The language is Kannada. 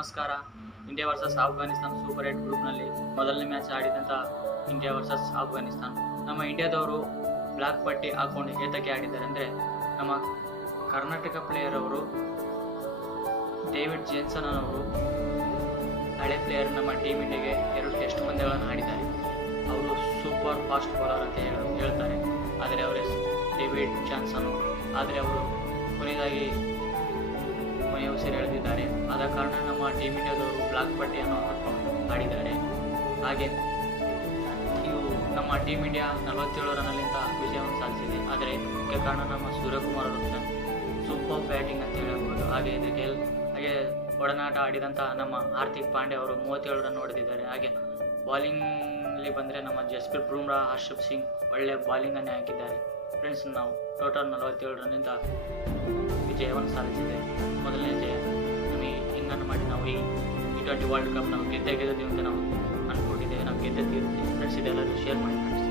ನಮಸ್ಕಾರ. India versus Afghanistan super eight ಗ್ರೂಪ್ನಲ್ಲಿ ಮೊದಲನೇ ಮ್ಯಾಚ್ ಆಡಿದಂಥ ಇಂಡಿಯಾ ವರ್ಸಸ್ ಆಫ್ಘಾನಿಸ್ತಾನ. ನಮ್ಮ ಇಂಡಿಯಾದವರು ಬ್ಲ್ಯಾಕ್ ಪಟ್ಟಿ ಹಾಕೊಂಡು ಏತಕ್ಕೆ ಆಡಿದ್ದಾರೆ ಅಂದರೆ ನಮ್ಮ ಕರ್ನಾಟಕ ಪ್ಲೇಯರ್ ಅವರು ಡೇವಿಡ್ ಜೇನ್ಸನ್ ಅವರು ಹಳೆ ಪ್ಲೇಯರ್ ನಮ್ಮ ಟೀಮ್ ಇಂಡಿಯಾಗೆ ಎರಡು ಟೆಸ್ಟ್ ಪಂದ್ಯಗಳನ್ನು ಆಡಿದ್ದಾರೆ. ಅವರು ಸೂಪರ್ ಫಾಸ್ಟ್ ಬಾಲರ್ ಅಂತ ಹೇಳ, ಹೇಳ್ತಾರೆ. ಆದರೆ ಅವರ ಡೇವಿಡ್ ಜಾನ್ಸನ್ ಆದರೆ ಅವರು ಕೊನೆಯದಾಗಿ ಆದ ಕಾರಣ ನಮ್ಮ ಟೀಮ್ ಇಂಡಿಯಾದವರು ಬ್ಲಾಕ್ ಪಟ್ಟಿಯನ್ನು ಆಡಿದ್ದಾರೆ ಹಾಗೆ ಇವು ನಮ್ಮ ಟೀಮ್ ಇಂಡಿಯಾ ನಲವತ್ತೇಳು ರನ್ನಲ್ಲಿಂದ ವಿಜಯವನ್ನು ಸಾಧಿಸಿದೆ. ಆದರೆ ಮುಖ್ಯ ಕಾರಣ ನಮ್ಮ ಸೂರ್ಯಕುಮಾರ್ ಅವರ ಸೂಪರ್ ಬ್ಯಾಟಿಂಗ್ ಅಂತ ಹೇಳಬಹುದು ಹಾಗೆ ಇದಕ್ಕೆ ಹಾಗೆ ಒಡನಾಟ ಆಡಿದಂಥ ನಮ್ಮ ಹಾರ್ದಿಕ್ ಪಾಂಡೆ ಅವರು ಮೂವತ್ತೇಳು ರನ್ ಹೊಡೆದಿದ್ದಾರೆ. ಹಾಗೆ ಬಾಲಿಂಗಲ್ಲಿ ಬಂದರೆ ನಮ್ಮ ಜಸ್ಪ್ರೀತ್ ಬುಮ್ರಾ ಹರ್ಷಬ್ ಸಿಂಗ್ ಒಳ್ಳೆಯ ಬಾಲಿಂಗನ್ನೇ ಹಾಕಿದ್ದಾರೆ. ಫ್ರೆಂಡ್ಸ್ ನಾವು ಟೋಟಲ್ ನಲವತ್ತೇಳು ರನ್ನಿಂದ ವಿಜಯವನ್ನು ಸಾಧಿಸಿದೆ ಮೊದಲನೇ ಜಯ. ಈ ಟಿ ಟ್ವೆಂಟಿ ವರ್ಲ್ಡ್ ಕಪ್ ನಾವು ಗೆದ್ದೇ ಗೆದ್ದಿದ್ದೀವಿ ಅಂತ ನಾವು ಅಂದ್ಕೊಂಡಿದ್ದೇವೆ. ನಾವು ಗೆದ್ದೇ ತೀರ್ತೀವಿ ಫ್ರೆಂಡ್ಸ್ ಇದೆಲ್ಲರೂ ಶೇರ್ ಮಾಡಿ ಫ್ರೆಂಡ್ಸ್